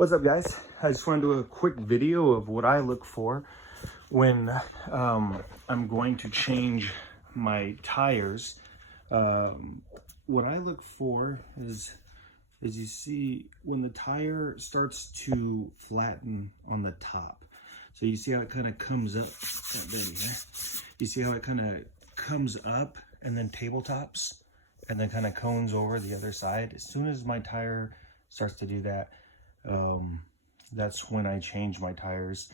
What's up, guys? I just want to do a quick video of what I look for when I'm going to change my tires. What I look for is you see when the tire starts to flatten on the top. So you see how it kind of comes up. You see how it kind of comes up and then tabletops and then kind of cones over the other side. As soon as my tire starts to do that, that's when I change my tires.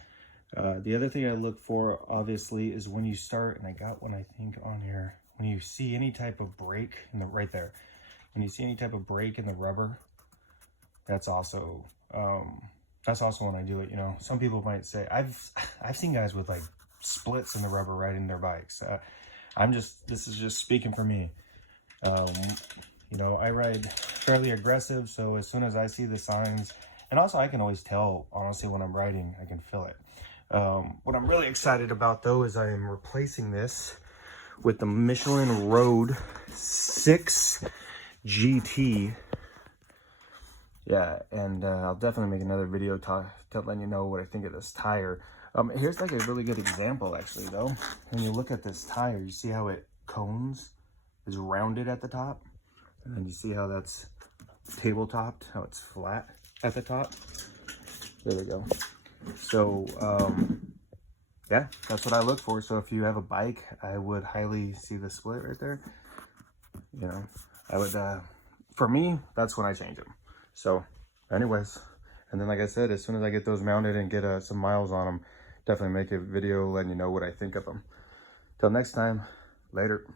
The other thing I look for, obviously, is when you start, and I got one I think on here, when you see any type of break in the right there, when you see any type of break in the rubber, that's also when I do it. You know, some people might say, I've seen guys with like splits in the rubber riding their bikes. This is just speaking for me. You know, I ride fairly aggressive, so as soon as I see the signs, and also I can always tell, honestly, when I'm riding, I can feel it. What I'm really excited about, though, is I am replacing this with the Michelin Road 6 GT. Yeah, and I'll definitely make another video letting you know what I think of this tire. Here's like a really good example, actually, though. When you look at this tire, you see how it cones, is rounded at the top, and then you see how that's tabletopped, how it's flat at the top. There we go. So yeah, that's what I look for. So if you have a bike, I would highly see the split right there. You know, I would for me, that's when I change them. So anyways, and then like I said, as soon as I get those mounted and get some miles on them, definitely make a video letting you know what I think of them. Till next time, later.